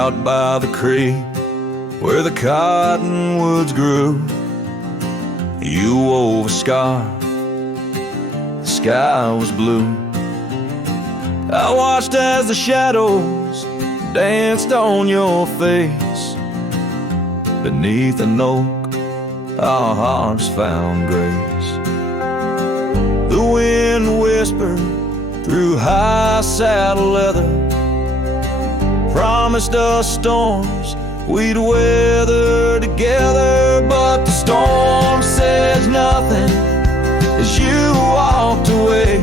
out by the creek where the cottonwoods grew. You wove a scarf, the sky was blue. I watched as the shadows danced on your face. Beneath an oak, our hearts found grace. The wind whispered through high saddle leather, promised us storms we'd weather together. But the storm says nothing as you walked away.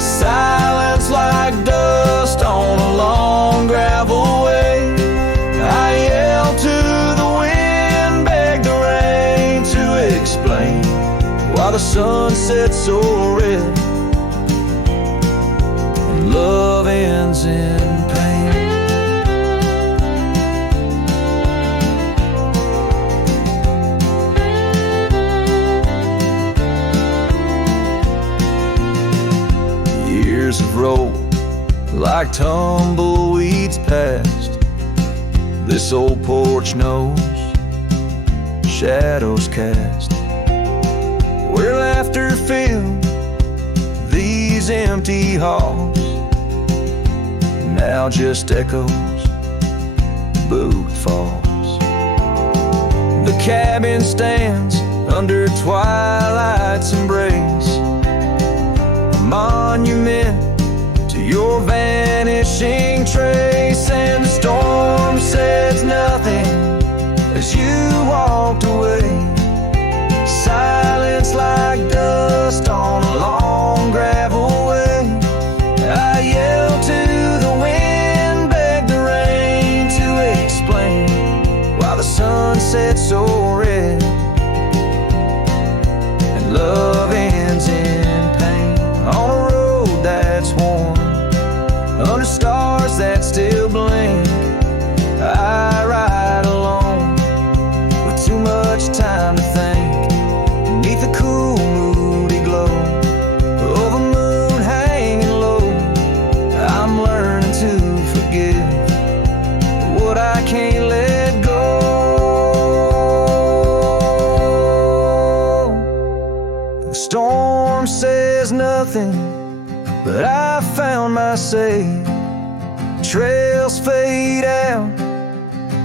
Silence like dust on a long gravel way. I yelled to the wind, begged the rain to explain why the sun set so red and love ends in pain. Years have rolled like tumbleweeds past. This old porch knows shadows cast, where laughter filled these empty halls. Now just echoes, boot falls. The cabin stands under twilight's embrace, a monument to your vanishing trace. And the storm says nothing as you walked away. Silence like dust on a long gravel way. I yelled to the wind, begged the rain to explain why the sun set so red and love ends in pain. On a road that's worn, under stars that still blink, I ride alone with too much time to think. Beneath the cool, moody glow of a moon hanging low, I'm learning to forgive what I can't let go. The storm says nothing, but I found my say. Trails fade out,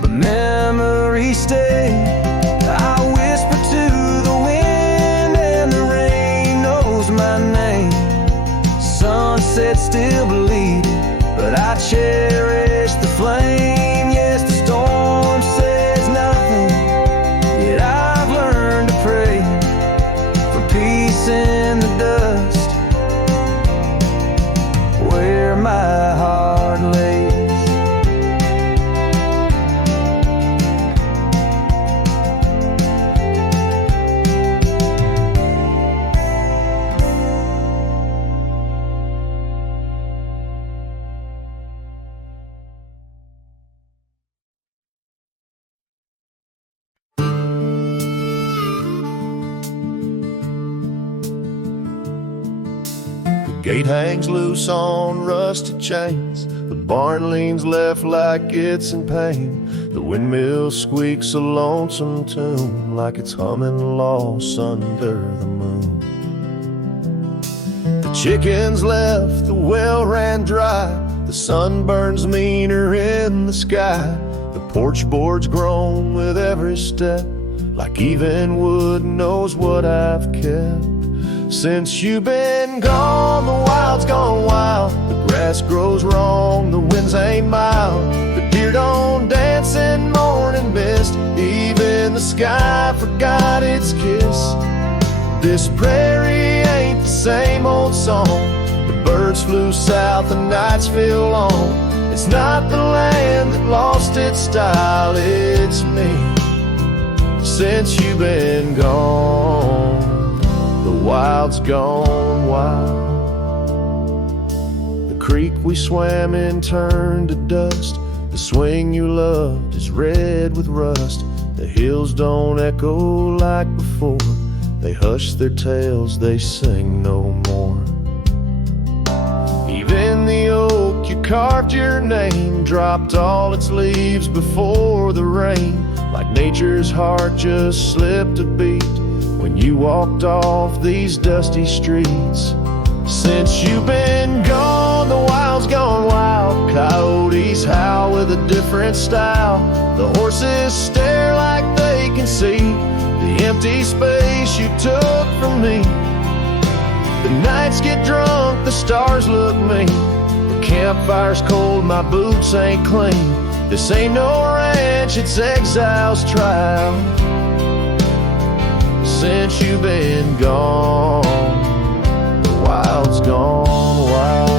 but memories stay. I whisper to the wind and the rain knows my name. Sunset still bleeding, but I cherish the flame. Yes, the storm says nothing, yet I've learned to pray for peace in the dust where my heart lays. Gate hangs loose on rusted chains. The barn leans left like it's in pain. The windmill squeaks a lonesome tune, like it's humming lost under the moon. The chickens left, the well ran dry. The sun burns meaner in the sky. The porch board's grown with every step, like even wood knows what I've kept. Since you've been gone, the wild's gone wild. The grass grows wrong, the winds ain't mild. The deer don't dance in morning mist. Even the sky forgot its kiss. This prairie ain't the same old song. The birds flew south, the nights feel long. It's not the land that lost its style, it's me. Since you've been gone, the wild's gone wild. The creek we swam in turned to dust. The swing you loved is red with rust. The hills don't echo like before. They hush their tales, they sing no more. Even the oak you carved your name, dropped all its leaves before the rain, like nature's heart just slipped a beat when you walked off these dusty streets. Since you've been gone, the wild's gone wild. Coyotes howl with a different style. The horses stare like they can see the empty space you took from me. The nights get drunk, the stars look mean. The campfire's cold, my boots ain't clean. This ain't no ranch, it's exile's trial. Since you've been gone, wild's gone wild.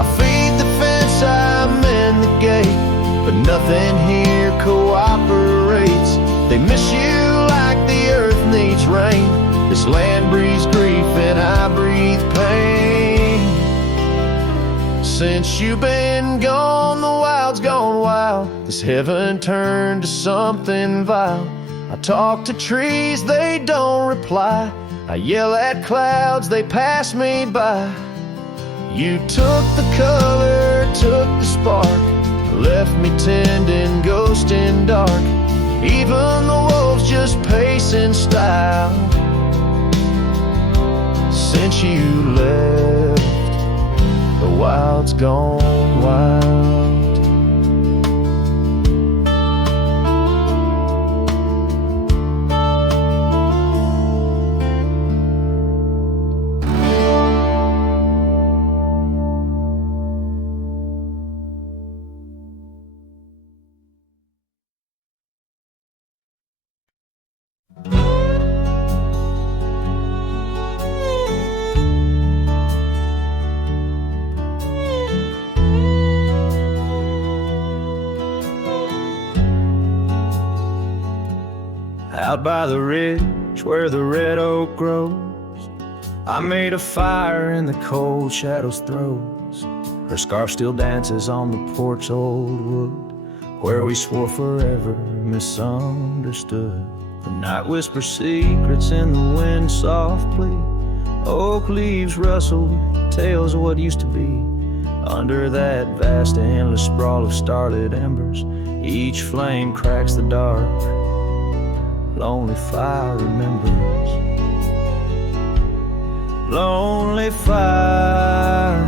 I feed the fence, I'm in the gate, but nothing here cooperates. They miss you like the earth needs rain. This land breathes grief and I breathe pain. Since you've been gone, the wild's gone wild. This heaven turned to something vile. I talk to trees, they don't reply. I yell at clouds, they pass me by. You took the color, took the spark, left me tending, ghosting dark. Even the wolves just pace in style. Since you left, the wild's gone wild. Out by the ridge where the red oak grows, I made a fire in the cold shadow's throes. Her scarf still dances on the porch old wood, where we swore forever, misunderstood. The night whispers secrets in the wind softly. Oak leaves rustle with tales of what used to be. Under that vast endless sprawl of starlit embers, each flame cracks the dark. Lonely fire remembers. Lonely fire,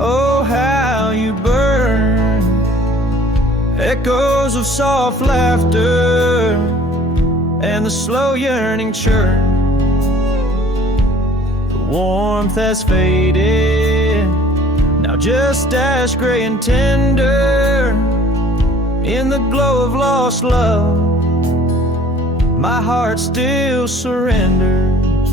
oh how you burn. Echoes of soft laughter and the slow yearning churn. The warmth has faded, now just ash gray and tender. In the glow of lost love, my heart still surrenders.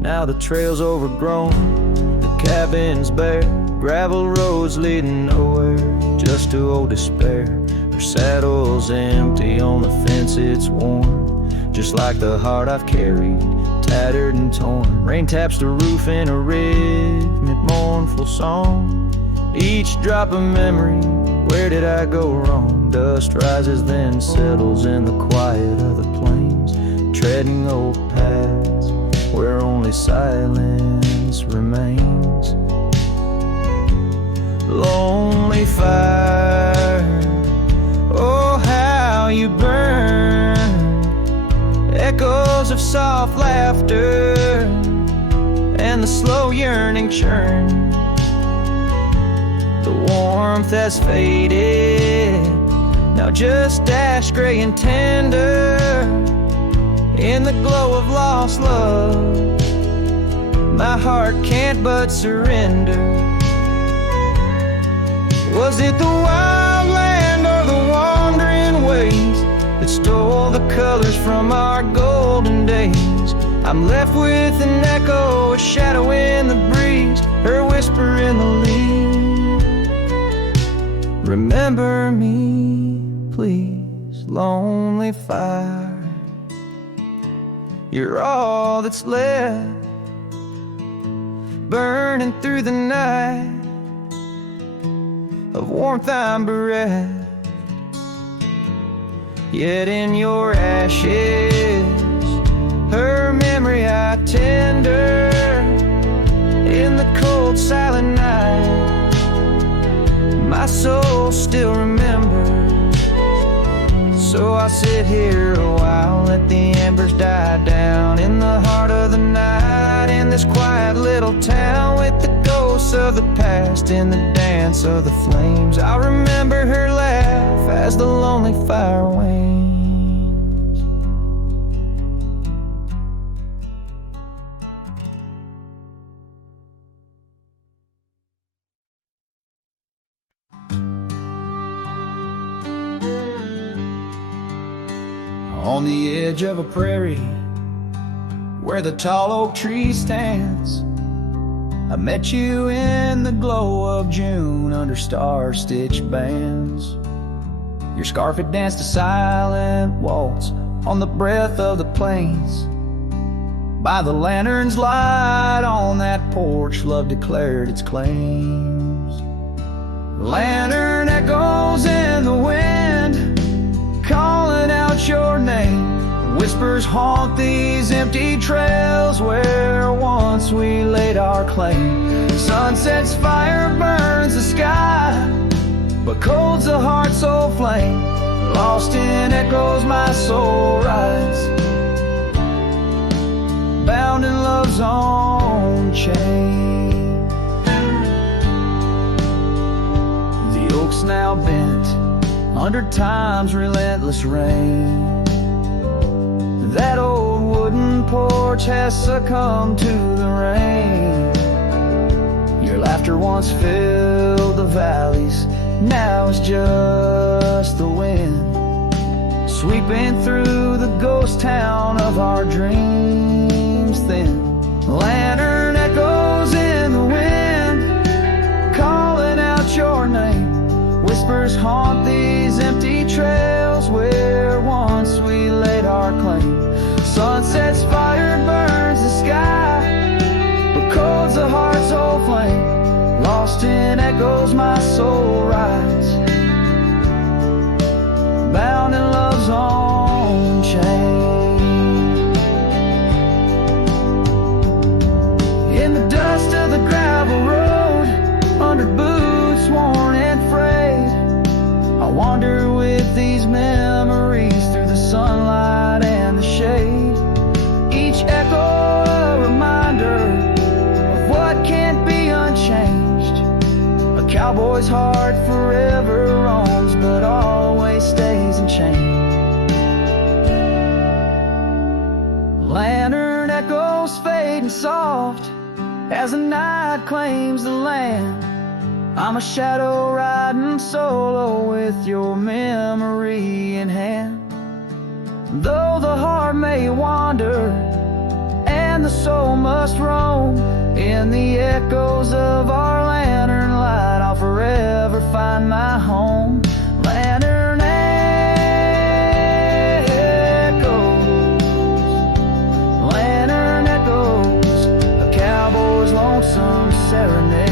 Now the trail's overgrown, the cabin's bare, gravel roads leading nowhere, just to old despair. Her saddle's empty, on the fence it's worn, just like the heart I've carried, tattered and torn. Rain taps the roof in a rhythmic mournful song. Each drop of memory, where did I go wrong? Dust rises then settles in the quiet of the plains, treading old paths where only silence remains. Lonely fire, oh how you burn. Echoes of soft laughter and the slow yearning churn. The warmth has faded, now just ash gray and tender. In the glow of lost love, my heart can't but surrender. Was it the wild land or the wandering ways that stole the colors from our golden days? I'm left with an echo, a shadow in the breeze, her whisper in the leaves. Remember me, please, lonely fire. You're all that's left, burning through the night. Of warmth I'm bereft, yet in your ashes, her memory memory I tender in the cold silent night. My soul still remembers, so I sit here a while, let the embers die down in the heart of the night, in this quiet little town with the ghosts of the past in the dance of the flames. I remember her laugh as the lonely fire wanes. On the edge of a prairie where the tall oak tree stands, I met you in the glow of June under star-stitched bands. Your scarf had danced a silent waltz on the breath of the plains. By the lantern's light on that porch, love declared its claims. Lantern echoes in the wind, calling out your name. Whispers haunt these empty trails where once we laid our claim. Sunset's fire burns the sky, but cold's the heart soul flame. Lost in echoes my soul rides, bound in love's own chain. The oak's now bent under time's relentless rain. That old wooden porch has succumbed to the rain. Your laughter once filled the valleys, now it's just the wind sweeping through the ghost town of our dreams thin. Lantern echoes in the wind, calling out your name. Whispers haunt these empty trails where once we laid our claim. Sunset's fire burns the sky, but cold's the heart's old flame. Lost in echoes my soul rides, bound in love's own chain. In the dust of the gravel road, under boots worn and frayed, I wander with these memories through the sunlight and the shade. Each echo a reminder of what can't be unchanged. A cowboy's heart forever roams, but always stays unchained. Lantern echoes fading soft as the night claims the land. I'm a shadow riding solo with your memory in hand. Though the heart may wander and the soul must roam, in the echoes of our lantern light I'll forever find my home. Lantern echoes, lantern echoes, a cowboy's lonesome serenade.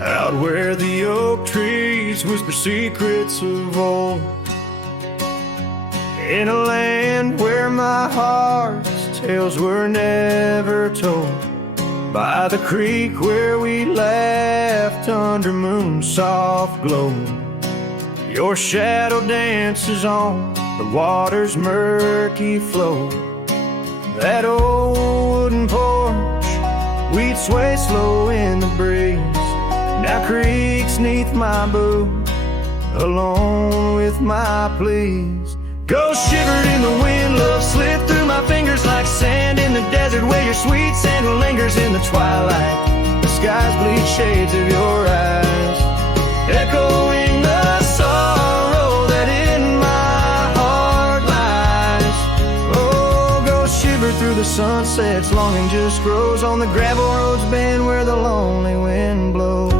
Out where the oak trees whisper secrets of old, in a land where my heart's tales were never told, by the creek where we laughed under moon's soft glow. Your shadow dances on the water's murky flow. That old wooden porch, we'd sway slow in the breeze. Now creaks neath my boot, alone with my pleas. Ghost shivered in the wind, love slipped through my fingers like sand in the desert where your sweet scent lingers in the twilight. The sky's bleed shades of your eyes, echoing the sorrow that in my heart lies. Oh, ghost shiver through the sunsets, longing just grows on the gravel roads bend where the lonely wind blows.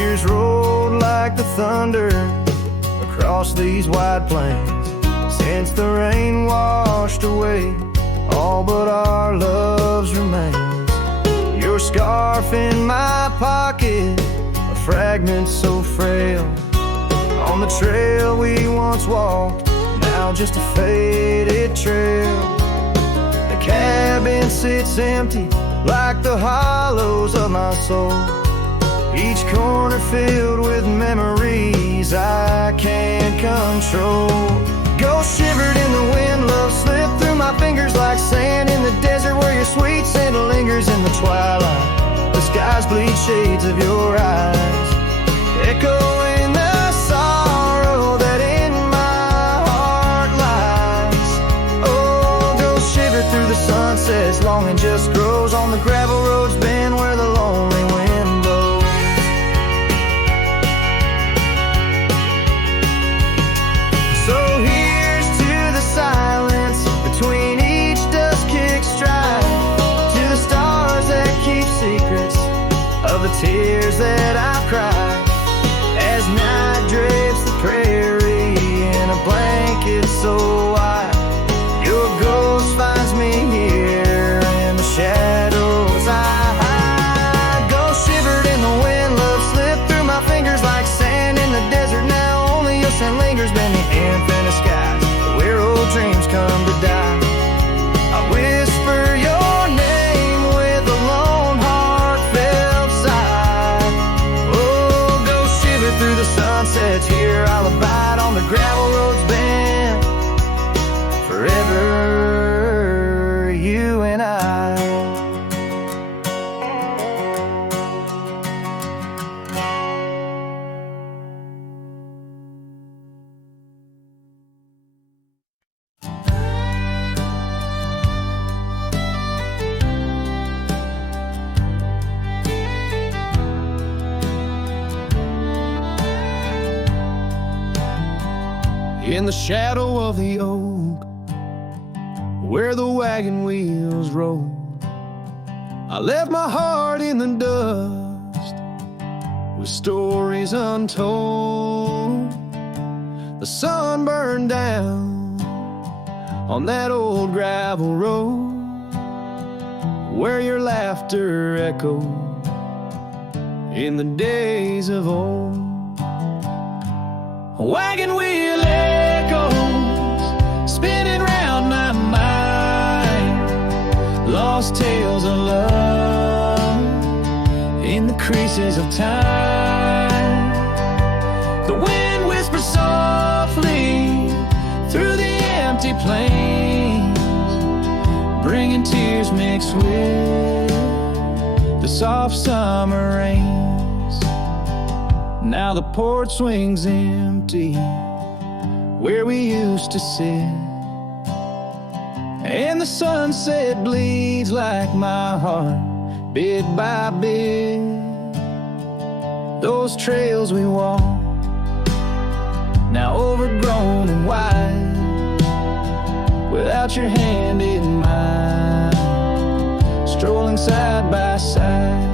Years rolled like the thunder across these wide plains, since the rain washed away all but our loves remains. Your scarf in my pocket, a fragment so frail, on the trail we once walked, now just a faded trail. The cabin sits empty like the hollows of my soul, each corner filled with memories I can't control. Ghost shivered in the wind, love slipped through my fingers like sand in the desert where your sweet scent lingers in the twilight. The skies bleed shades of your eyes, echoing the sorrow that in my heart lies. Oh, ghost shiver through the sunsets, longing just grows on the gravel roads bend where the lonely wind blows. So here's to the silence between each dust-kicked stride, to the stars that keep secrets of the tears that I've cried, as night drapes the prairie in a blanket so wide. Your ghost finds me here in the shadows I hide. Ghost shivered in the wind, love slipped through my fingers like sand in the desert. Now only your scent lingers bend the infinite skies where old dreams come to die. I whisper your name with a lone heartfelt sigh. Oh, ghost shiver through the sunsets, here I'll abide on the gravel roads bend forever, you and I. In the shadow of the oak, where the wagon wheels roll, I left my heart in the dust with stories untold. The sun burned down on that old gravel road where your laughter echoed in the days of old. A wagon wheel echoes spinning round my mind, lost tales of love in the creases of time. The wind whispers softly through the empty plains, bringing tears mixed with the soft summer rains. Now the porch swings empty where we used to sit, and the sunset bleeds like my heart bit by bit. Those trails we walk, now overgrown and wide, without your hand in mine, strolling side by side.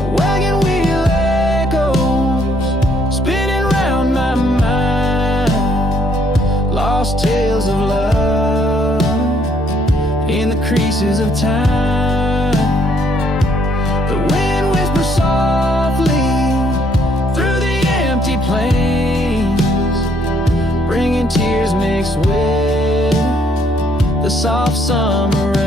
A wagon wheel echoes spinning round my mind, lost tales of love in the creases of time. The wind whispers softly through the empty plains, bringing tears mixed with the soft summer rain.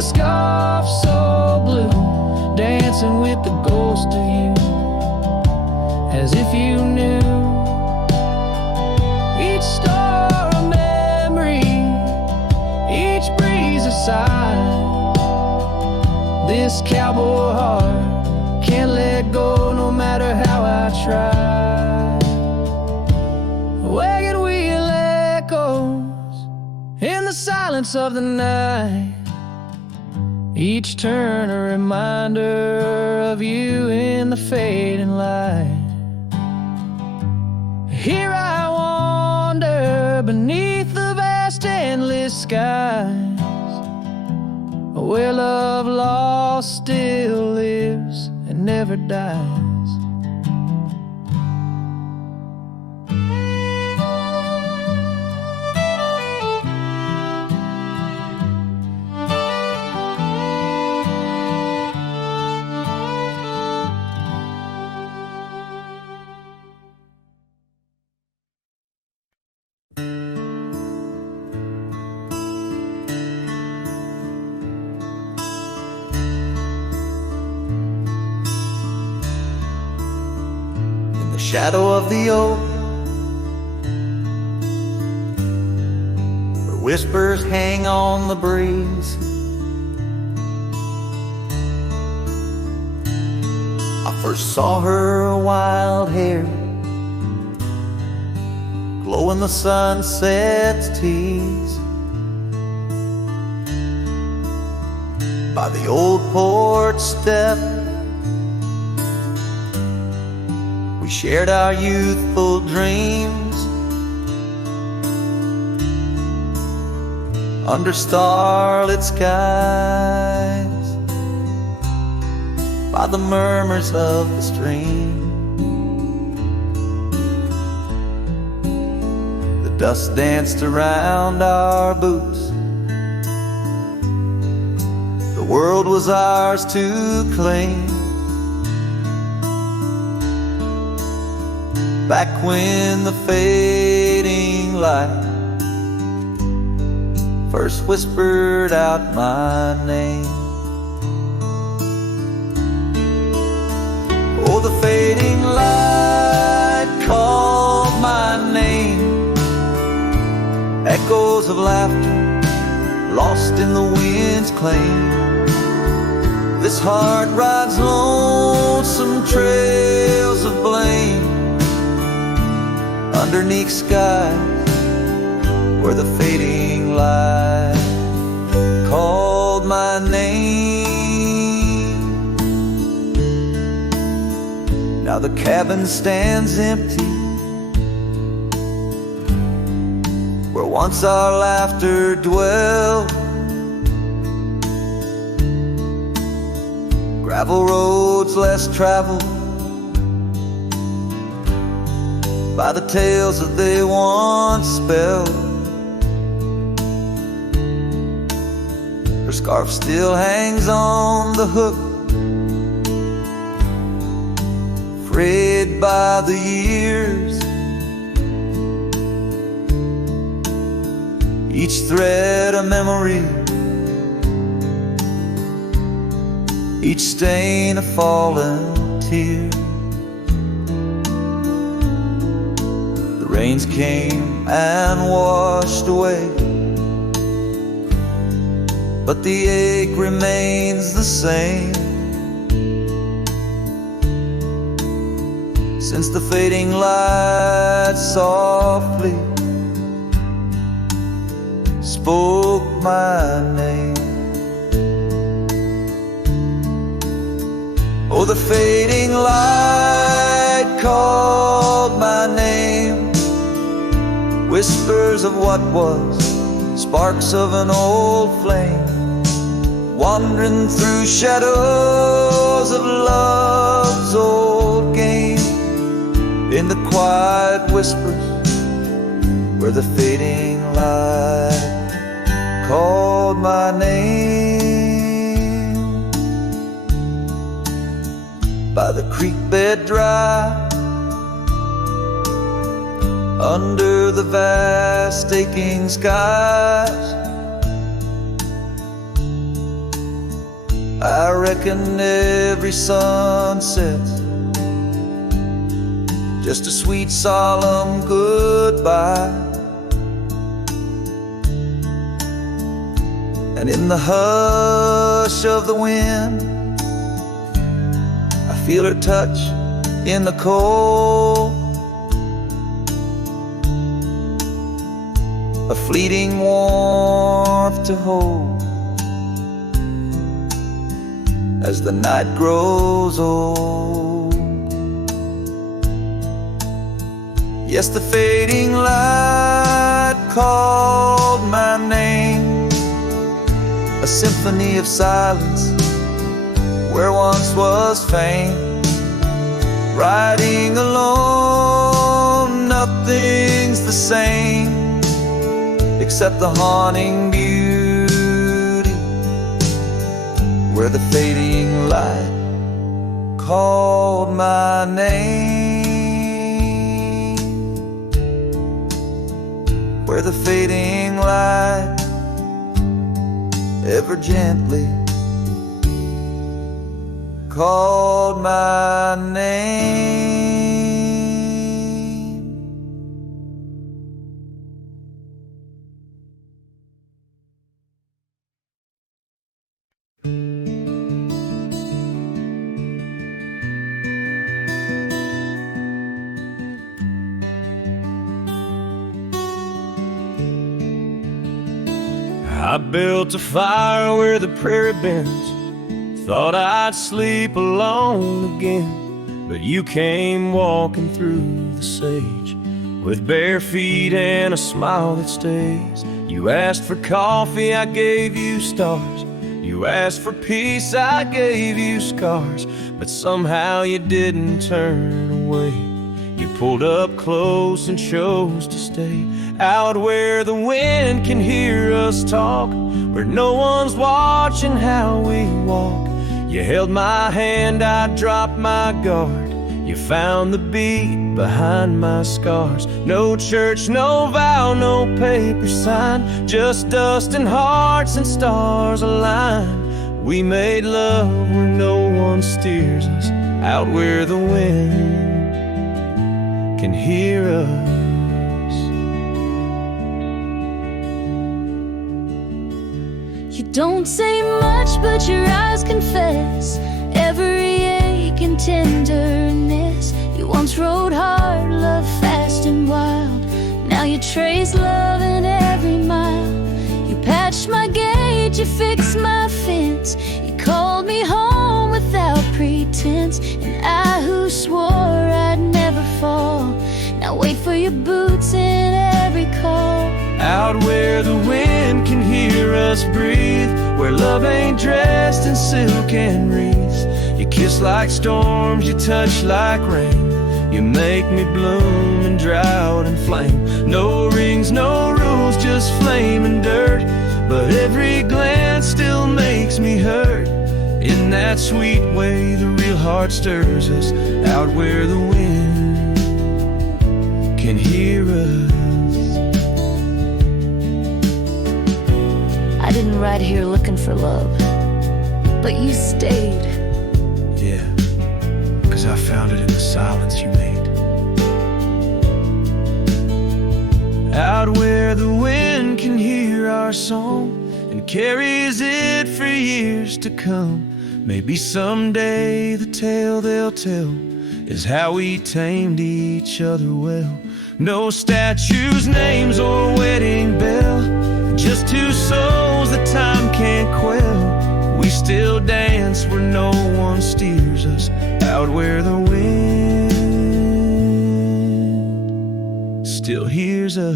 Scarf so blue, dancing with the ghost of you, as if you knew each star a memory, each breeze a sigh. This cowboy heart can't let go no matter how I try. Wagon wheel echo silence of the night, each turn a reminder of you in the fading light. Here I wander beneath the vast endless skies, where love lost still lives and never dies. Shadow of the oak, where whispers hang on the breeze, I first saw her wild hair glow in the sunset's tease. By the old porch step, we shared our youthful dreams under starlit skies, by the murmurs of the stream. The dust danced around our boots. The world was ours to claim. Back when the fading light first whispered out my name. Oh, the fading light called my name. Echoes of laughter lost in the wind's claim. This heart rides lonesome trails of blame underneath skies where the fading light called my name. Now the cabin stands empty, where once our laughter dwelled. Gravel roads less traveled by the tales that they once spelled. Her scarf still hangs on the hook, frayed by the years. Each thread a memory, each stain a fallen tear. Rains came and washed away, but the ache remains the same. Since the fading light softly spoke my name. Oh, the fading light called my name. Whispers of what was, sparks of an old flame, wandering through shadows of love's old game. In the quiet whispers where the fading light called my name. By the creek bed dry, under the vast aching skies, I reckon every sunset's just a sweet solemn goodbye. And in the hush of the wind, I feel her touch in the cold. a fleeting warmth to hold as the night grows old. Yes, the fading light called my name, a symphony of silence where once was fame. Riding alone, nothing's the same except the haunting beauty where the fading light called my name, where the fading light ever gently called my name. I built a fire where the prairie bends, thought I'd sleep alone again, but you came walking through the sage with bare feet and a smile that stays. You asked for coffee, I gave you stars. You asked for peace, I gave you scars, but somehow you didn't turn away. You pulled up close and chose to stay out where the wind can hear us talk, where no one's watching how we walk. You held my hand, I dropped my guard. You found the beat behind my scars. No church, no vow, no paper sign, just dust and hearts and stars aligned. We made love where no one steers us, out where the wind can hear us. You don't say much, but your eyes confess every ache and tenderness. You once rode hard, loved fast and wild. Now you trace love in every mile. You patched my gate, you fixed my fence. You called me home without pretense. And I who swore I'd never fall, now wait for your boots in every call. Out where the wind can hear us breathe, where love ain't dressed in silk and wreaths. You kiss like storms, you touch like rain. You make me bloom in drought and flame. No rings, no rules, just flame and dirt, but every glance still makes me hurt. In that sweet way the real heart stirs us, out where the wind can hear us. I didn't ride here looking for love, but you stayed. Yeah, 'cause I found it in the silence you made. Out where the wind can hear our song and carries it for years to come. Maybe someday the tale they'll tell is how we tamed each other well. No statues, names, or wedding bell, just two souls that time can't quell. We still dance where no one steers us, out where the wind still hears us.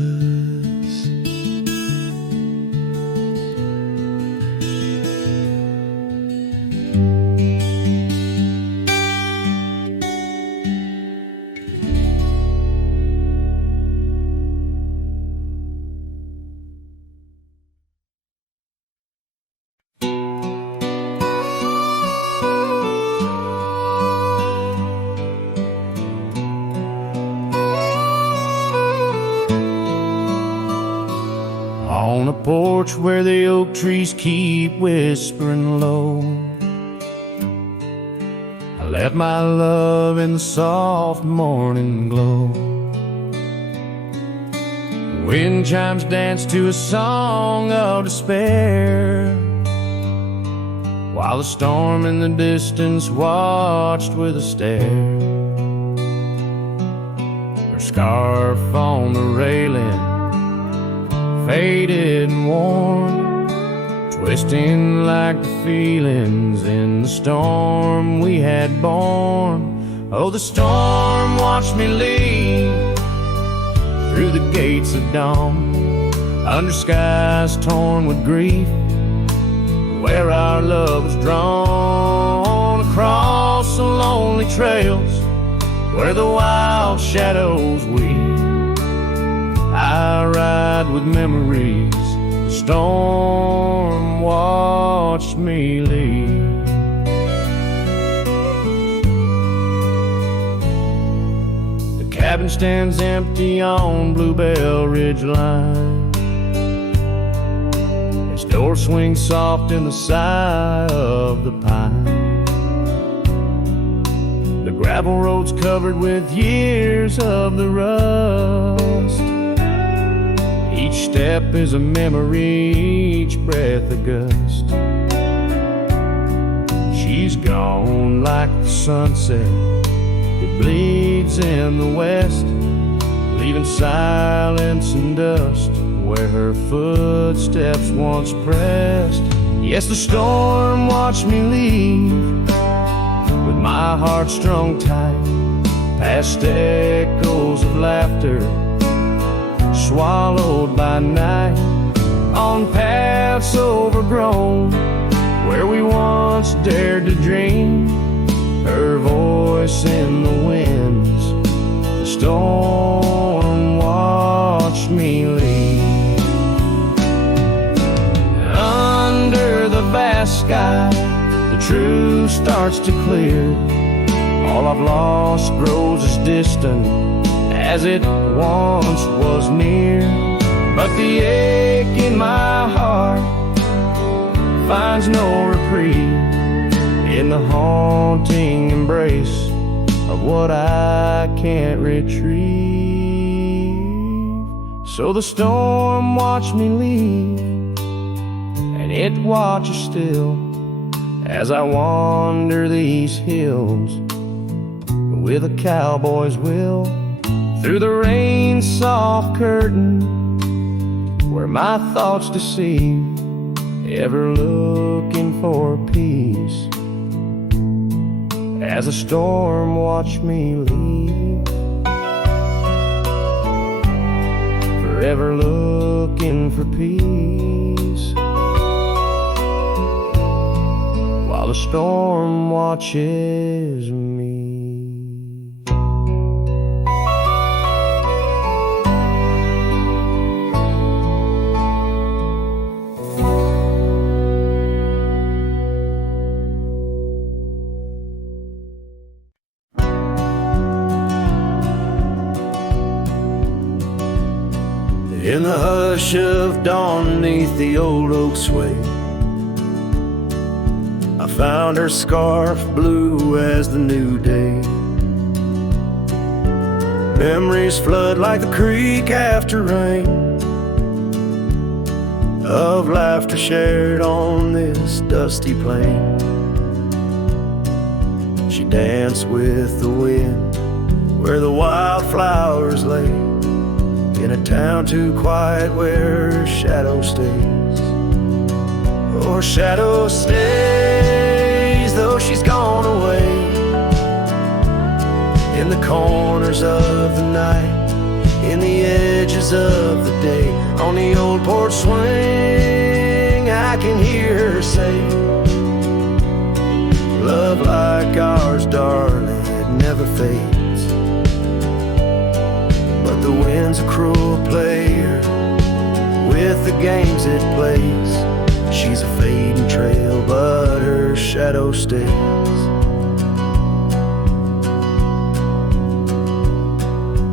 On a porch where the oak trees keep whispering low, I left my love in the soft morning glow. Wind chimes dance to a song of despair, while the storm in the distance watched with a stare. Her scarf on the railing faded and worn, twisting like the feelings in the storm we had borne. Oh, the storm watched me leave through the gates of dawn, under skies torn with grief, where our love was drawn, across the lonely trails where the wild shadows weep. I ride with memories, the storm watched me leave. The cabin stands empty on Bluebell Ridge line. Its door swings soft in the sigh of the pine. The gravel road's covered with years of the rust. Each step is a memory, each breath a gust. She's gone like the sunset that bleeds in the west, leaving silence and dust where her footsteps once pressed. Yes, the storm watched me leave with my heart strung tight, past echoes of laughter swallowed by night, on paths overgrown where we once dared to dream. Her voice in the winds, the storm watched me leave. Under the vast sky, the truth starts to clear. All I've lost grows as distant as it once was near. But the ache in my heart finds no reprieve in the haunting embrace of what I can't retrieve. So the storm watched me leave, and it watches still as I wander these hills with a cowboy's will, through the rain's soft curtain where my thoughts deceive, ever looking for peace as a storm watched me leave, forever looking for peace while the storm watches me. In the hush of dawn neath the old oak sway, I found her scarf blue as the new day. Memories flood like the creek after rain, of laughter shared on this dusty plain. She danced with the wind where the wildflowers lay, in a town too quiet where her shadow stays. Oh, her shadow stays, though she's gone away, in the corners of the night, in the edges of the day. On the old porch swing I can hear her say, love like ours, darling, it never fades. But the wind's a cruel player with the games it plays. She's a fading trail, but her shadow stays.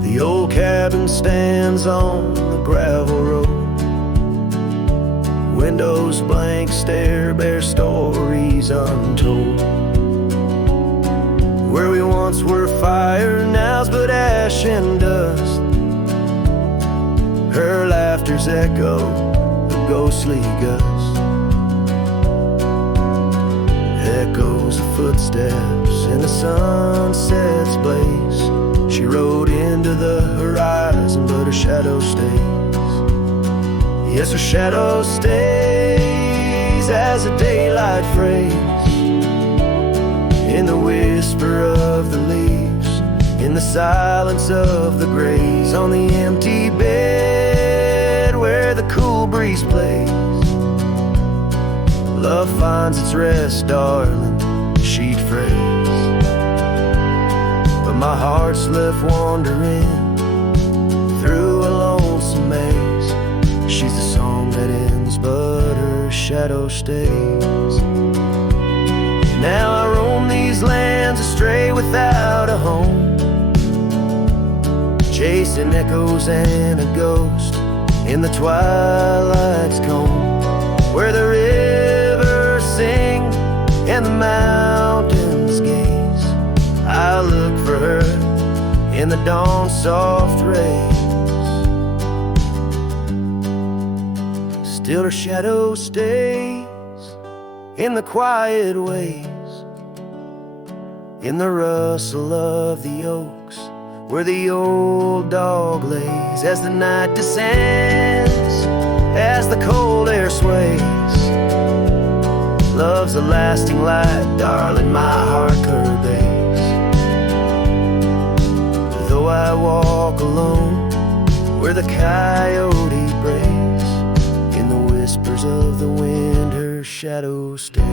The old cabin stands on the gravel road, windows blank stare, bear stories untold. Where we once were fire, now's but ash and dust. Her laughter's echo, a ghostly gust. Echoes of footsteps in the sunset's blaze. She rode into the horizon, but her shadow stays. Yes, her shadow stays as a daylight phrase in the whisper of the leaves, in the silence of the grays, on the empty bed where the cool breeze plays. Love finds its rest, darling, she'd phrase. But my heart's left wandering through a lonesome maze. She's the song that ends, but her shadow stays. Now I roam these lands astray without a home, chasing echoes and a ghost in the twilight's comb, where the rivers sing and the mountains gaze. I look for her in the dawn's soft rays. Still her shadow stays in the quiet ways, in the rustle of the oaks where the old dog lays. As the night descends, as the cold air sways, love's a lasting light, darling, my heart curveys. Though I walk alone where the coyote brays, in the whispers of the wind her shadow stays.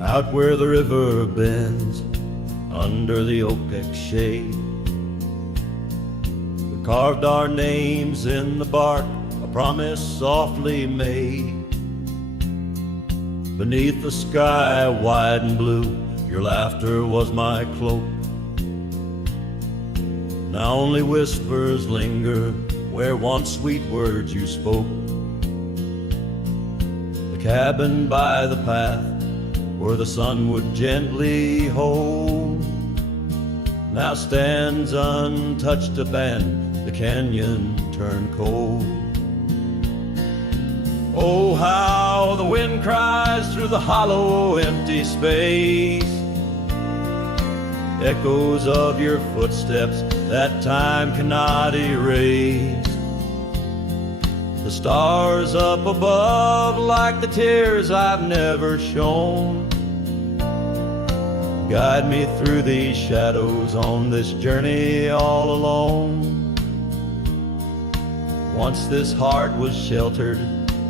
Out where the river bends, under the oak shade, we carved our names in the bark, a promise softly made. Beneath the sky wide and blue, your laughter was my cloak. Now only whispers linger where once sweet words you spoke. The cabin by the path where the sun would gently hold now stands untouched abandoned, the canyon turned cold. Oh, how the wind cries through the hollow empty space, echoes of your footsteps that time cannot erase. The stars up above like the tears I've never shown, guide me through these shadows on this journey all alone. Once this heart was sheltered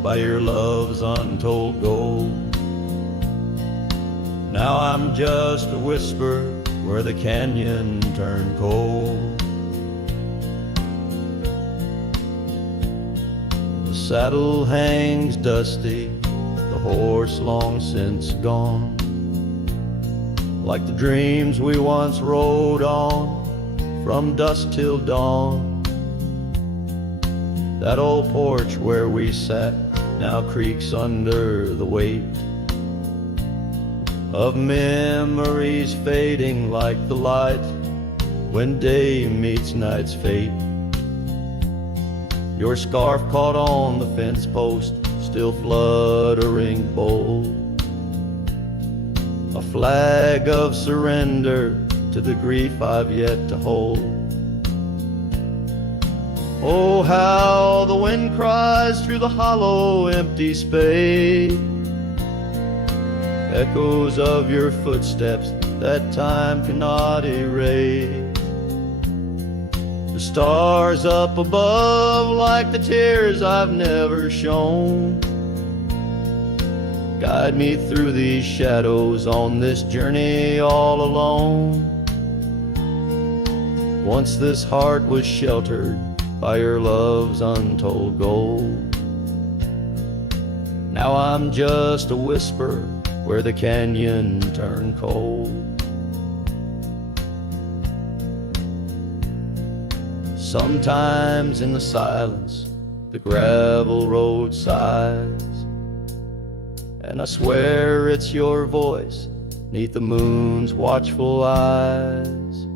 by your love's untold gold, now I'm just a whisper where the canyon turned cold. The saddle hangs dusty, the horse long since gone, like the dreams we once rode on from dusk till dawn. That old porch where we sat now creaks under the weight of memories fading like the light when day meets night's fate. Your scarf caught on the fence post, still fluttering bold, a flag of surrender to the grief I've yet to hold. Oh, how the wind cries through the hollow empty space, echoes of your footsteps that time cannot erase. The stars up above like the tears I've never shown, guide me through these shadows on this journey all alone. Once this heart was sheltered by your love's untold gold, now I'm just a whisper where the canyon turned cold. Sometimes in the silence the gravel road sighs, and I swear it's your voice 'neath the moon's watchful eyes.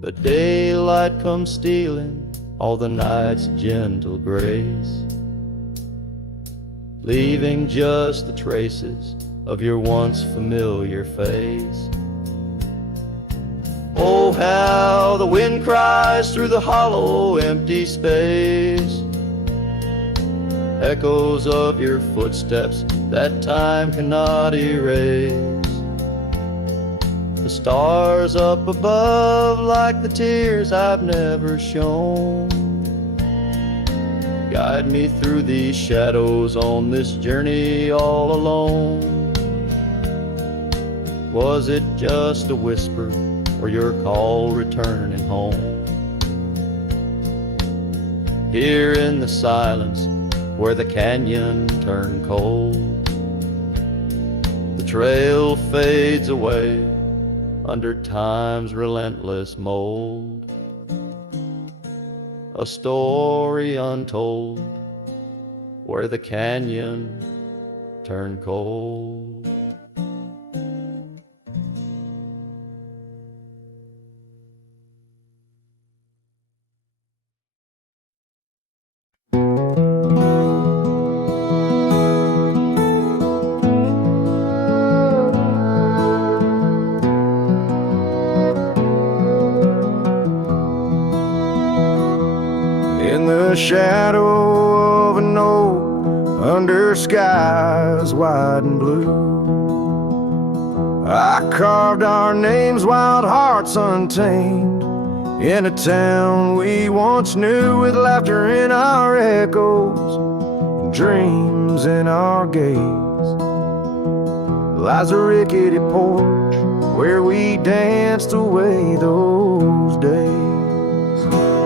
But daylight comes stealing all the night's gentle grace, leaving just the traces of your once familiar face. Oh, how the wind cries through the hollow, empty space, echoes of your footsteps that time cannot erase. The stars up above like the tears I've never shown, guide me through these shadows on this journey all alone. Was it just a whisper or your call returning home? Here in the silence where the canyon turned cold, the trail fades away under time's relentless mold. A story untold where the canyon turned cold. In the shadow of an oak, under skies wide and blue, I carved our names, wild hearts untamed, in a town we once knew, with laughter in our echoes and dreams in our gaze. Lies a rickety porch where we danced away those days.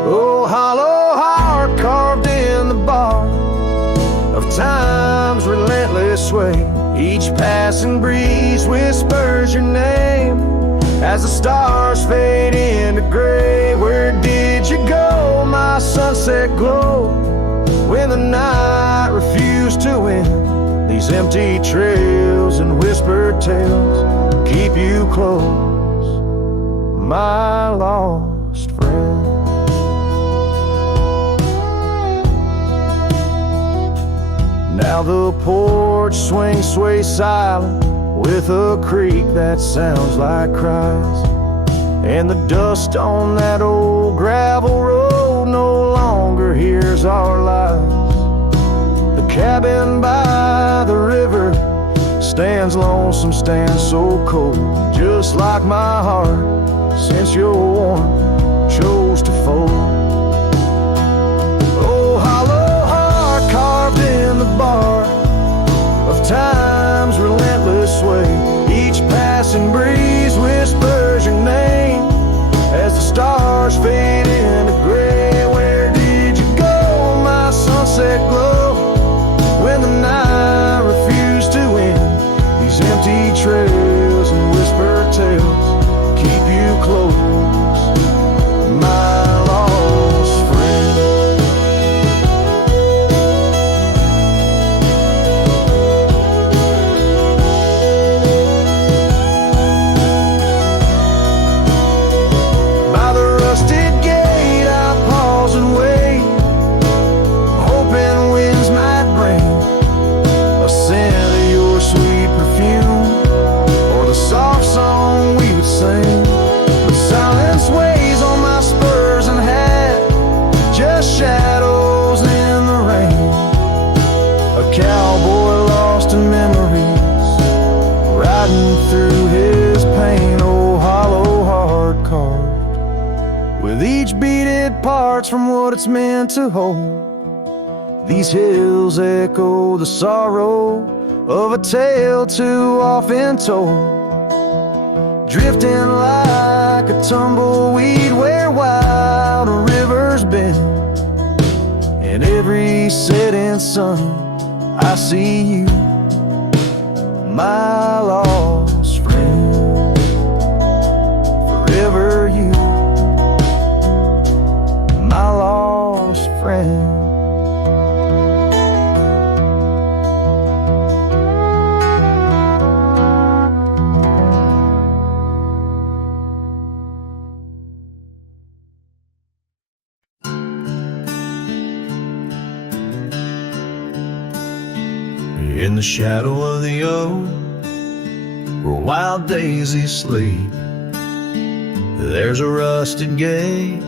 Oh, hollow heart carved in the bark of time's relentless sway. Each passing breeze whispers your name as the stars fade into gray. Where did you go, my sunset glow, when the night refused to end? These empty trails and whispered tales keep you close, my lost friend. Now the porch swings, sways silent, with a creak that sounds like cries, and the dust on that old gravel road no longer hears our lies. The cabin by the river stands lonesome, stands so cold, just like my heart, since your warmth chose to fold. Oh, hollow heart carved in the bark of time's relentless sway. Each passing breeze whispers your name as the stars fade into gray. Where did you go, my sunset glow, when the night refused to end? These empty trails and whispered tales keep you close, my lost friend. By the rusted gate I pause and wait, hoping winds might bring a scent of your sweet perfume, or the soft song we would sing. But silence weighs on my spurs and hat, just shadows in the rain. A cowboy lost in memories, riding through his pain. Oh, hollow heart carved with each beat it parts from what it's meant to hold. These hills echo the sorrow of a tale too often told, drifting like a tumbleweed where wild rivers bend. In every setting sun I see you, my lost friend. Forever you, my lost friend. In the shadow of the oak, where wild daisies sleep, there's a rusted gate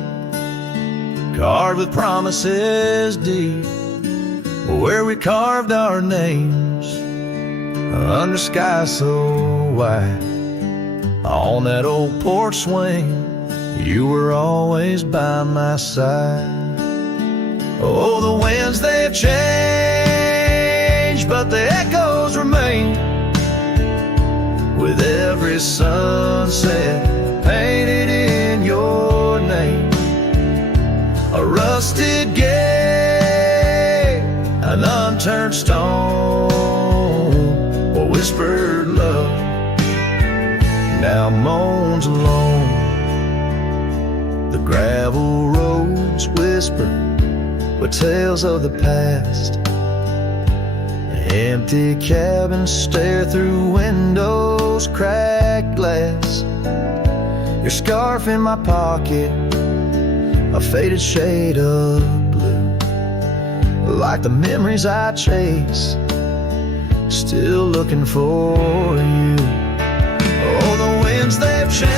carved with promises deep, where we carved our names under sky so white. On that old porch swing, you were always by my side. Oh, the winds, they've changed, but the echoes remain. With every sunset painted in your name, a rusted gate, an unturned stone, a whispered love now moans alone. The gravel roads whisper with tales of the past. Empty cabins stare through windows, cracked glass. Your scarf in my pocket, a faded shade of blue, like the memories I chase, still looking for you. Oh, the winds, they've changed,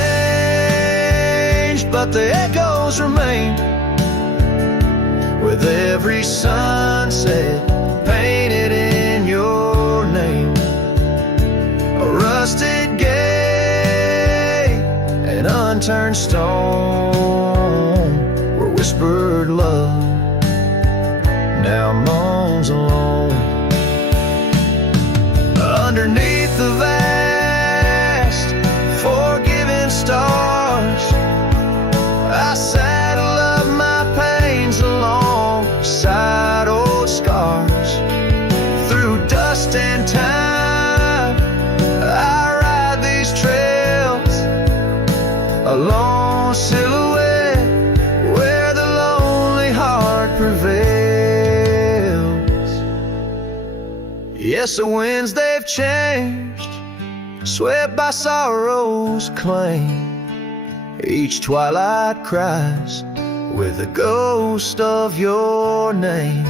but the echoes remain. With every sunset painted in your name, a rusted gate, an unturned stone, where whispered love now moans alone. Underneath the vast, forgiving stars, I saddle up my pains alongside old scars. Through dust and time, I ride these trails, a lone silhouette where the lonely heart prevails. Yes, the winds, they've changed, swept by sorrow's claim. Each twilight cries with the ghost of your name.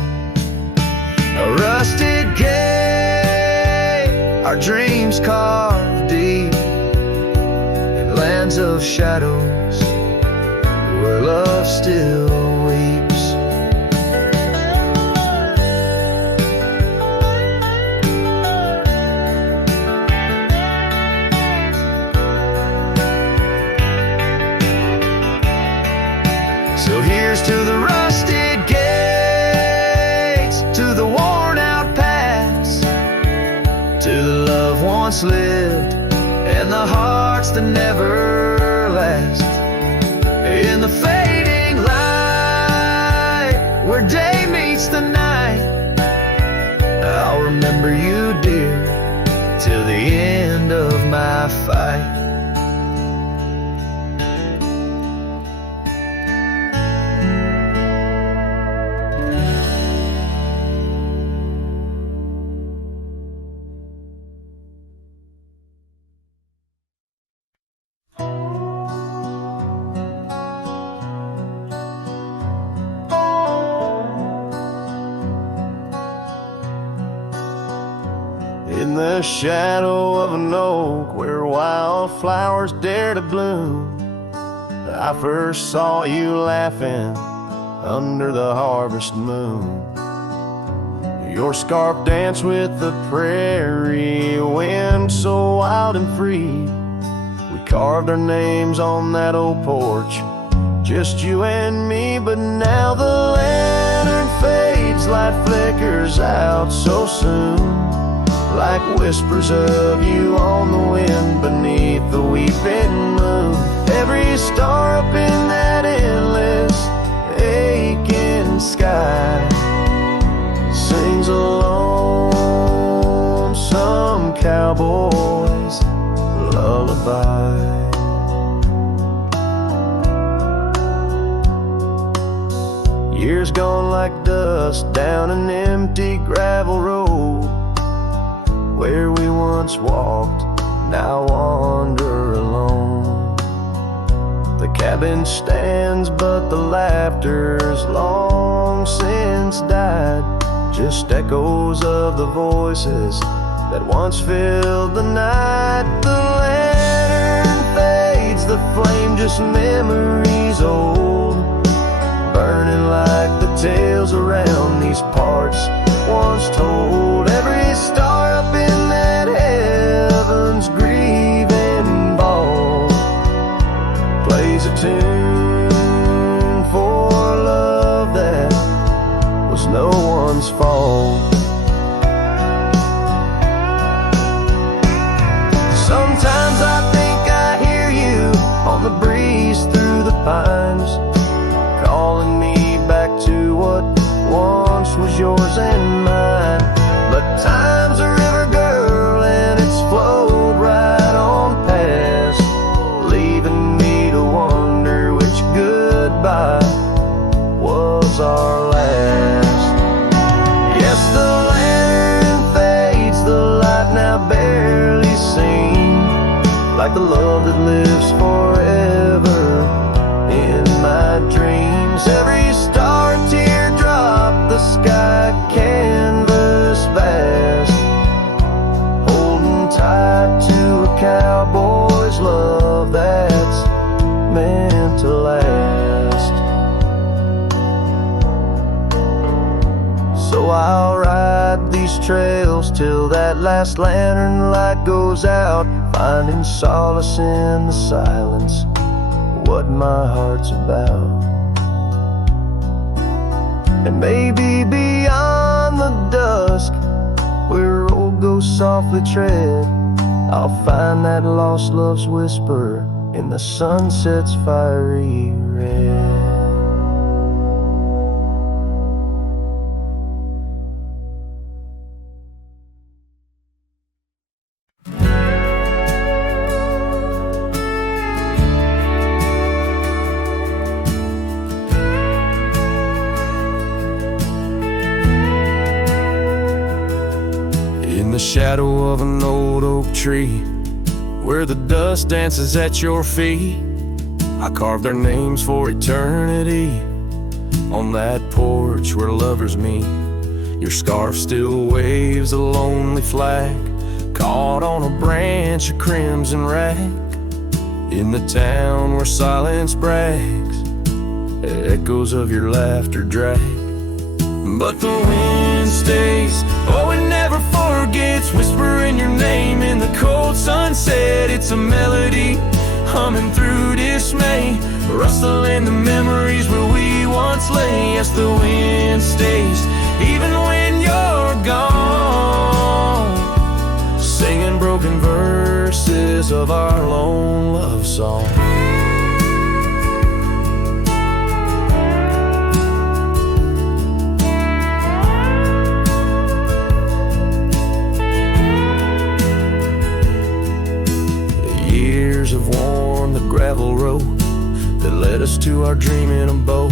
A rusted gate, our dreams carved deep in lands of shadows where love still weeps. So here's to the rusted gates, to the worn out paths, to the love once lived and the hearts that never last. In the fading light, where day meets the night, I'll remember you, dear, till the end of my fight. In the shadow of an oak where wildflowers dare to bloom, I first saw you laughing under the harvest moon. Your scarf danced with the prairie wind so wild and free. We carved our names on that old porch, just you and me. But now the lantern fades, light flickers out so soon, like whispers of you on the wind beneath the weeping moon. Every star up in that endless aching sky sings a lonesome cowboy's lullaby. Years gone like dust down an empty gravel road, where we once walked, now wander alone. The cabin stands, but the laughter's long since died. just echoes of the voices that once filled the night. The lantern fades, the flame just memories old, burning like the tales around these parts once told. Every star up in that heaven's grieving ball plays a tune for love that was no one's fault. Sometimes I think I hear you on the breeze through the pines, calling me back to what once was yours and mine. But time's a river, girl, and it's flowed right on past, leaving me to wonder which goodbye was our last. Yes, the lantern fades, the light now barely seen, like the love that lives forever in my dreams. Every star, teardrop, the sky canvas vast, holding tight to a cowboy's love that's meant to last. So I'll ride these trails till that last lantern light goes out, finding solace in the silence, what my heart's about. And maybe beyond the dusk, where road goes softly tread, I'll find that lost love's whisper in the sunset's fiery red. In the shadow of an old oak tree, where the dust dances at your feet, I carved our names for eternity on that porch where lovers meet. Your scarf still waves a lonely flag, caught on a branch of crimson rag, in the town where silence brags, echoes of your laughter drag. But the wind stays, oh it never forgets, whispering your name in the cold sunset. It's a melody humming through dismay, rustling the memories where we once lay. Yes, the wind stays, even when you're gone, singing broken verses of our lone love song. Have worn the gravel road that led us to our dreaming abode.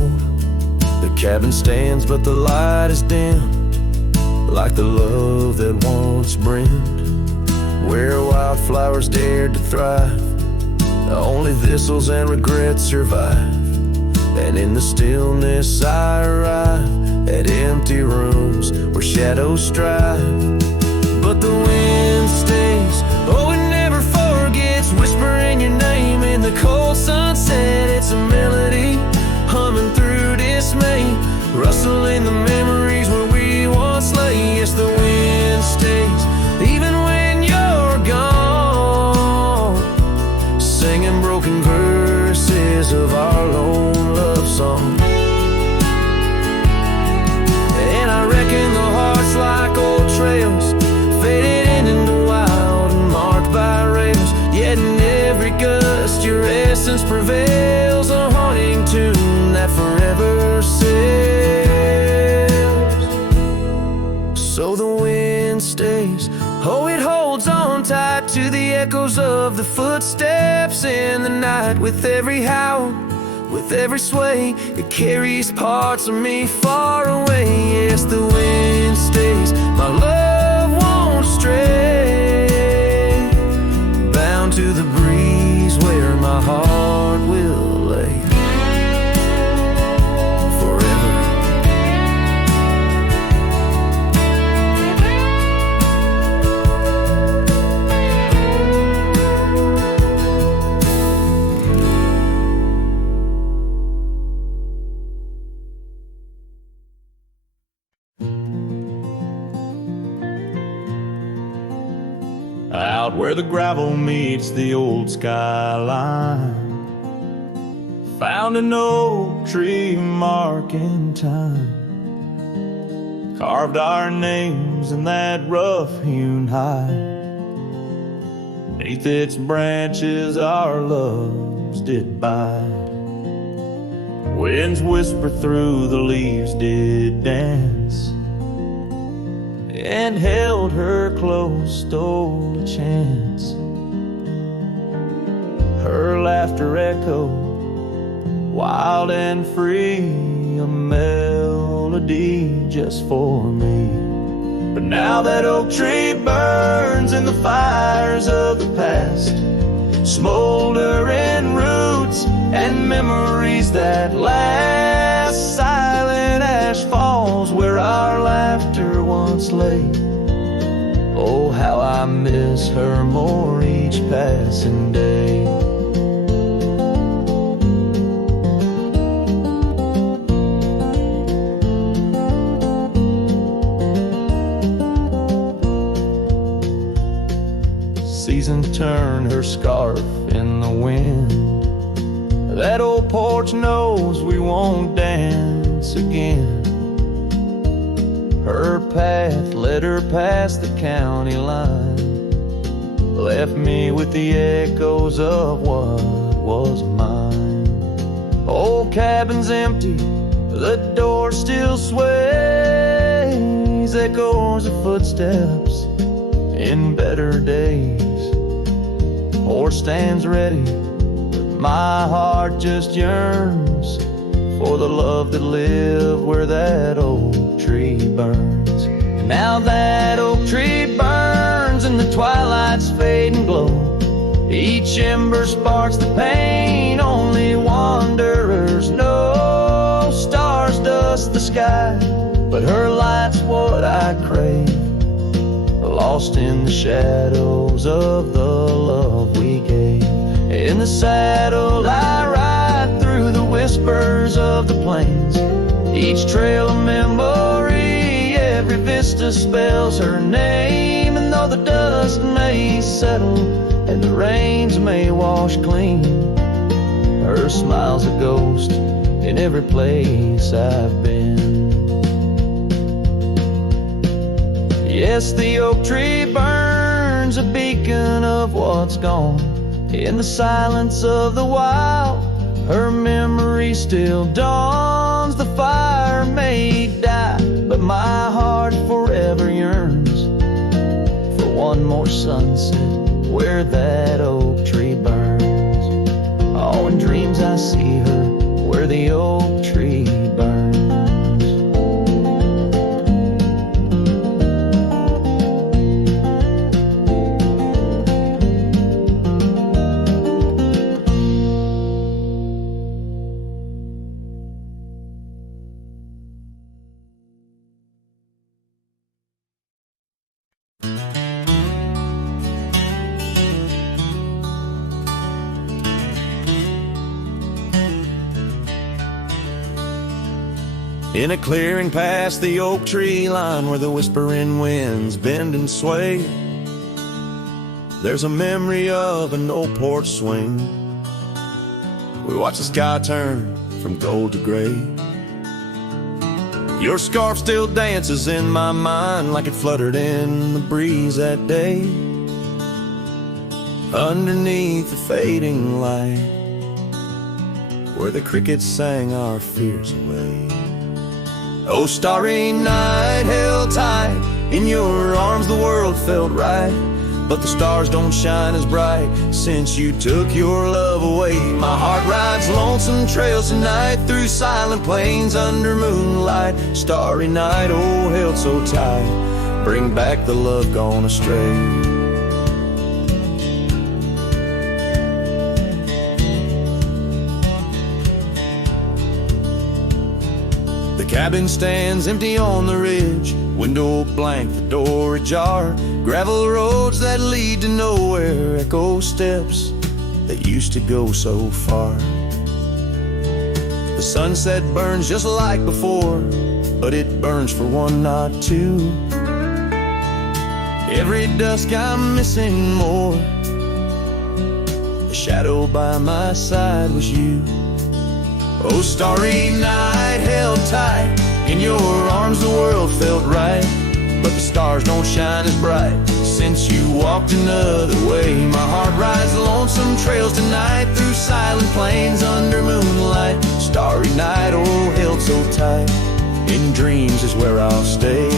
The cabin stands, but the light is dimmed, like the love that once brimmed, where wildflowers dared to thrive. Only thistles and regrets survive, and in the stillness I arrive at empty rooms where shadows strive. But the wind stays, oh it never forgets, whispering your name in the cold sunset. It's a melody humming through dismay, rustling the memories where we once lay. Yes, the wind stays, even when you're gone, singing broken verses of our lone love song. And I reckon the heart's like old trails, faded into wild and marked by rails, yet in every gust your essence prevails, a haunting tune that forever sails. So the wind stays, oh it holds on tight to the echoes of the footsteps in the night. With every howl, with every sway, it carries parts of me far away. Yes, the wind stays, my love won't stray, bound to the breeze where my heart will lay forever. the gravel meets the old skyline. Found an oak tree mark in time, carved our names in that rough-hewn hide. Neath its branches our loves did bide. Winds whisper through the leaves did dance, and held her close, stole a chance. Her laughter echoed wild and free, a melody just for me. But now that oak tree burns in the fires of the past, smoldering roots and memories that last. Silent ash falls where our laughter once lay. Oh, how I miss her more each passing day. Seasons turn her scarf in the wind. That old porch knows we won't dance again. Her path led her past the county line, left me with the echoes of what was mine. Old cabin's empty, the door still sways, echoes of footsteps in better days. Horse stands ready, my heart just yearns for the love that lived where that oak tree burns. And now that oak tree burns and the twilight's fading glow, each ember sparks the pain only wanderers know. Stars dust the sky, but her light's what I crave, lost in the shadows of the love we gave. In the saddle I ride through the whispers of the plains, each trail a memory, every vista spells her name. And though the dust may settle and the rains may wash clean, her smile's a ghost in every place I've been. Yes, the oak tree burns, a beacon of what's gone. In the silence of the wild, her memory still dawns. The fire may die, but my heart forever yearns for one more sunset where that oak tree burns. Oh, in dreams I see her where the oak tree burns. In a clearing past the oak tree line where the whispering winds bend and sway, there's a memory of an old porch swing. We watch the sky turn from gold to gray. Your scarf still dances in my mind like it fluttered in the breeze that day. Underneath the fading light, where the crickets sang our fears away. Oh, starry night, held tight in your arms, the world felt right. But the stars don't shine as bright since you took your love away. My heart rides lonesome trails tonight through silent plains under moonlight. Starry night, oh, held so tight, bring back the love gone astray. The cabin stands empty on the ridge, window blank, the door ajar. Gravel roads that lead to nowhere, echo steps that used to go so far. The sunset burns just like before, but it burns for one, not two. Every dusk I'm missing more. The shadow by my side was you. Oh, starry night, held tight in your arms, the world felt right. But the stars don't shine as bright since you walked another way. My heart rides lonesome trails tonight through silent plains under moonlight. Starry night, oh, held so tight, in dreams is where I'll stay.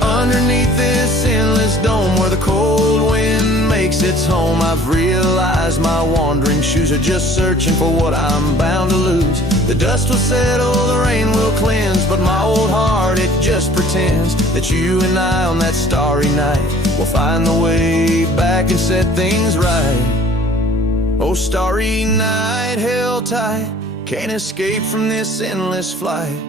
Underneath this endless dome where the cold wind makes its home, I've realized my wandering shoes are just searching for what I'm bound to lose. The dust will settle, the rain will cleanse, but my old heart, it just pretends that you and I on that starry night will find the way back and set things right. Oh, starry night, held tight, can't escape from this endless flight.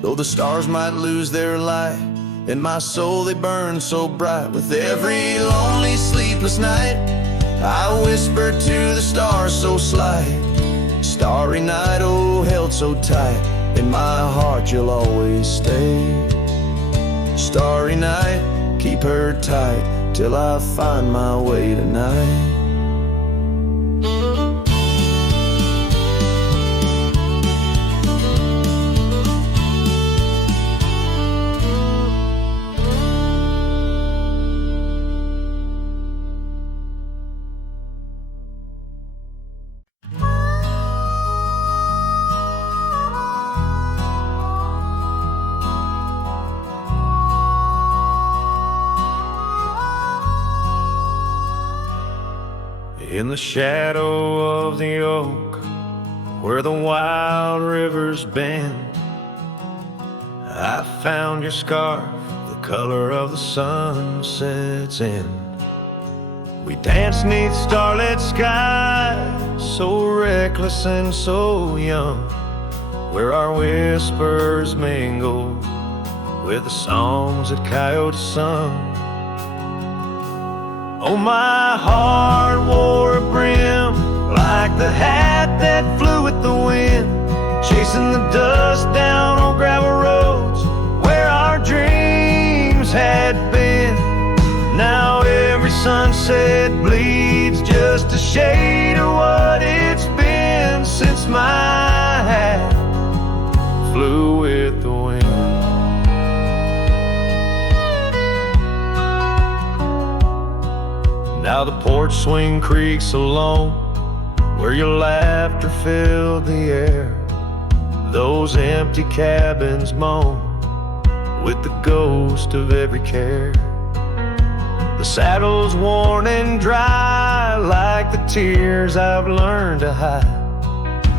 Though the stars might lose their light, in my soul they burn so bright. With every lonely sleepless night, I whisper to the stars so slight. Starry night, oh, held so tight, in my heart you'll always stay. Starry night, keep her tight till I find my way tonight. In the shadow of the oak, where the wild rivers bend, I found your scarf, the color of the sunset's end. We danced 'neath starlit skies, so reckless and so young, where our whispers mingled with the songs that coyotes sung. Oh, my heart wore a brim like the hat that flew with the wind, chasing the dust down on gravel roads where our dreams had been. Now every sunset bleeds just a shade of what it's been since my hat flew with the wind. Now the porch swing creaks alone, where your laughter filled the air. Those empty cabins moan with the ghost of every care. The saddle's worn and dry like the tears I've learned to hide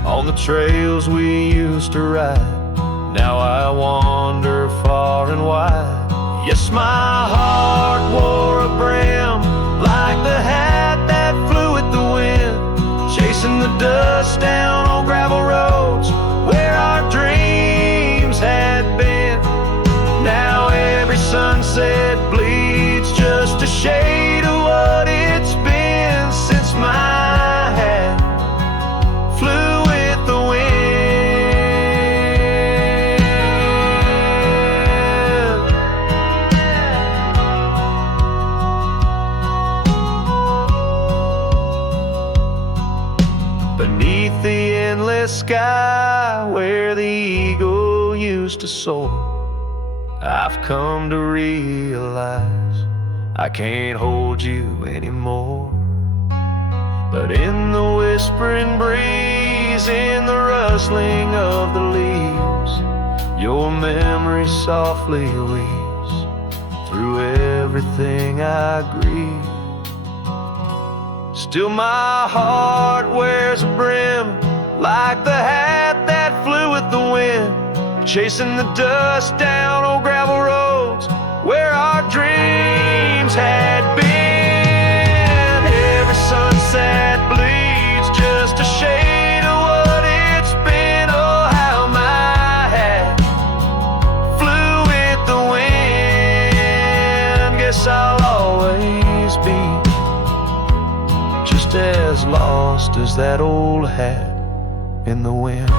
on the trails we used to ride. Now I wander far and wide. Yes, my heart wore a brim like the hat that flew with the wind, chasing the dust down on gravel roads where our dreams had been. Now every sunset bleeds just a shade of what it's been since my hat flew with the wind. Beneath the endless sky where the eagle used to soar, I've come to realize I can't hold you anymore. But in the whispering breeze, in the rustling of the leaves, your memory softly weaves through everything I grieve. Still my heart wears a brim like the hat that flew with the wind, chasing the dust down on gravel roads where our dreams had been. Every sunset bleeds just a shade of what it's been. Oh, how my hat flew with the wind. Guess I'll always be just as lost just as that old hat in the wind.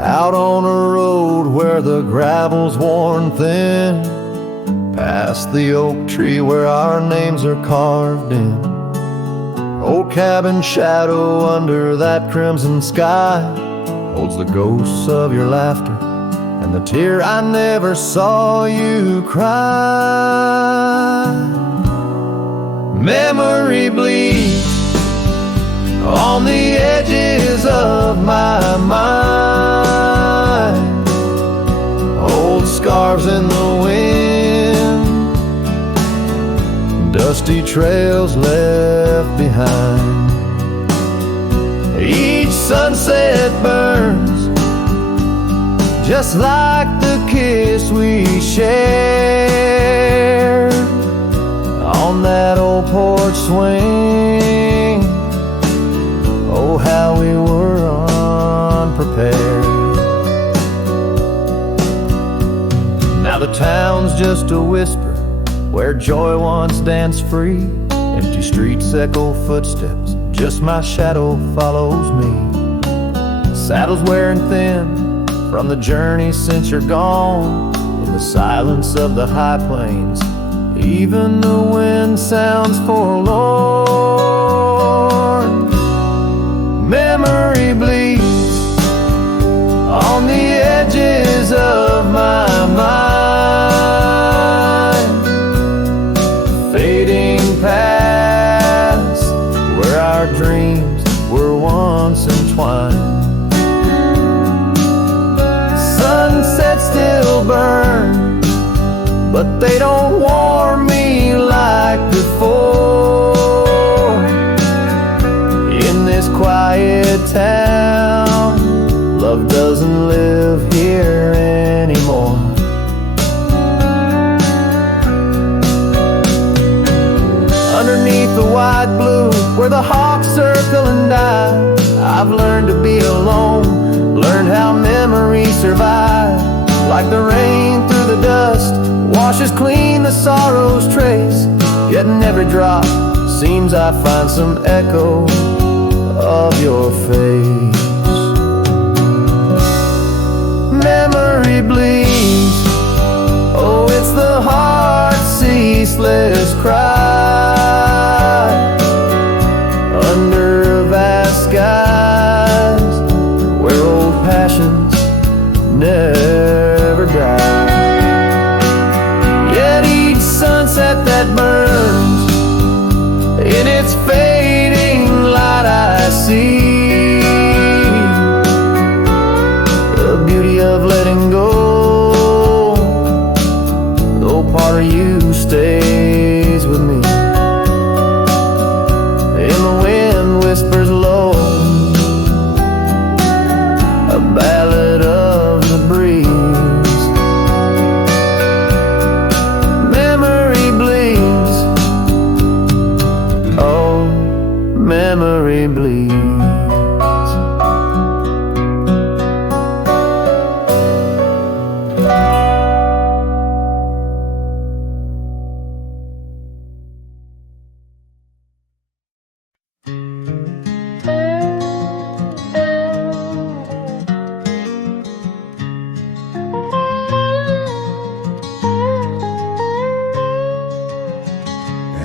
Out on a road where the gravel's worn thin, past the oak tree where our names are carved in. Old cabin shadow under that crimson sky holds the ghosts of your laughter and the tear I never saw you cry. Memory bleeds on the edges of my mind, old scarves in the wind, dusty trails left behind. Each sunset burns just like the kiss we shared on that old porch swing. Oh, how we were unprepared. Now the town's just a whisper where joy once danced free. Empty streets echo footsteps, just my shadow follows me. Saddle's wearing thin from the journey since you're gone. In the silence of the high plains, even the wind sounds forlorn. Memory bleeds on the edges of my mind, fading past where our dreams were once entwined. Sunsets still burn, but they don't warm me like before. In this quiet town, love doesn't live here anymore. Underneath the wide blue, where the hawks circle and die, I've learned to be alone, learned how memories survive. Like the rain through the dust, washes clean the sorrow's trace. Yet in every drop, seems I find some echo of your face. Memory bleeds, oh, it's the heart's ceaseless cry under vast skies where old passions never die. Yet each sunset that burns, in its fading light I see the beauty of letting go, though part of you stays with me. And the wind whispers low, a ballad of the breeze. Memory bleeds, oh, memory bleeds.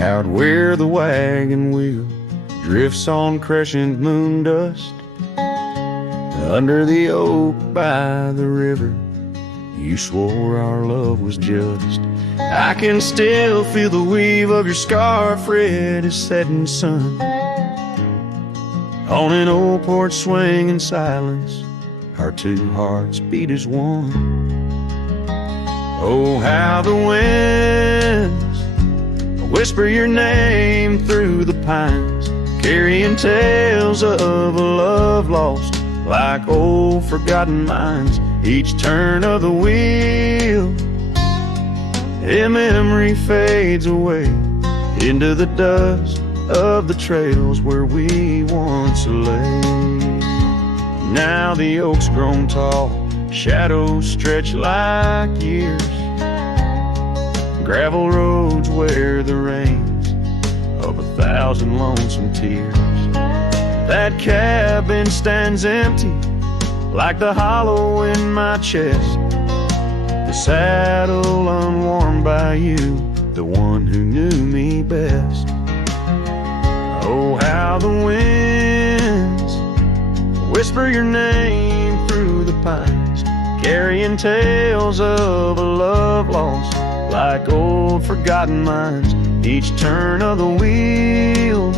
Out where the wagon wheel drifts on crescent moon dust, under the oak by the river, you swore our love was just. I can still feel the weave of your scarf red as setting sun. On an old porch swing in silence, our two hearts beat as one. Oh, how the winds whisper your name through the pines, carrying tales of a love lost like old forgotten mines. Each turn of the wheel, a memory fades away into the dust of the trails where we once lay. Now the oak's grown tall, shadows stretch like years, gravel roads wear the rains of 1,000 lonesome tears. That cabin stands empty like the hollow in my chest, the saddle unworn by you, the one who knew me best. Oh, how the winds whisper your name through the pines, carrying tales of a love lost like old forgotten mines. Each turn of the wheel,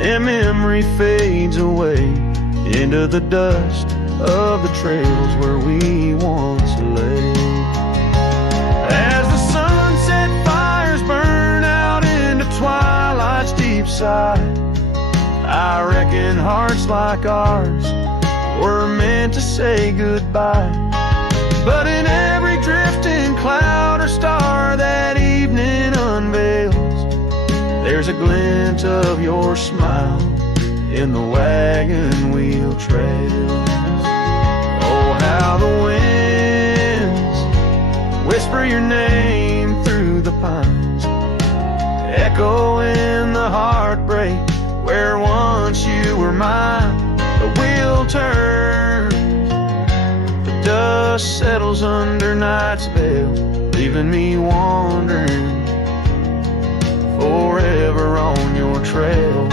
a memory fades away into the dust of the trails where we once lay. As the sunset fires burn out into twilight's deep side, I reckon hearts like ours were meant to say goodbye. But in every drifting cloud or star that evening unveils, there's a glint of your smile in the wagon wheel trails. Oh, how the winds whisper your name through the pines, echo in the heartbreak where once you were mine. The wheel turns, the dust settles under night's veil, leaving me wandering forever on your trail,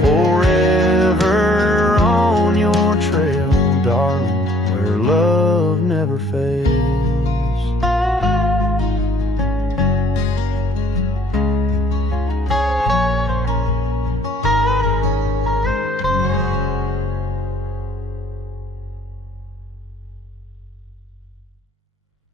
forever on your trail, darling, where love never fails.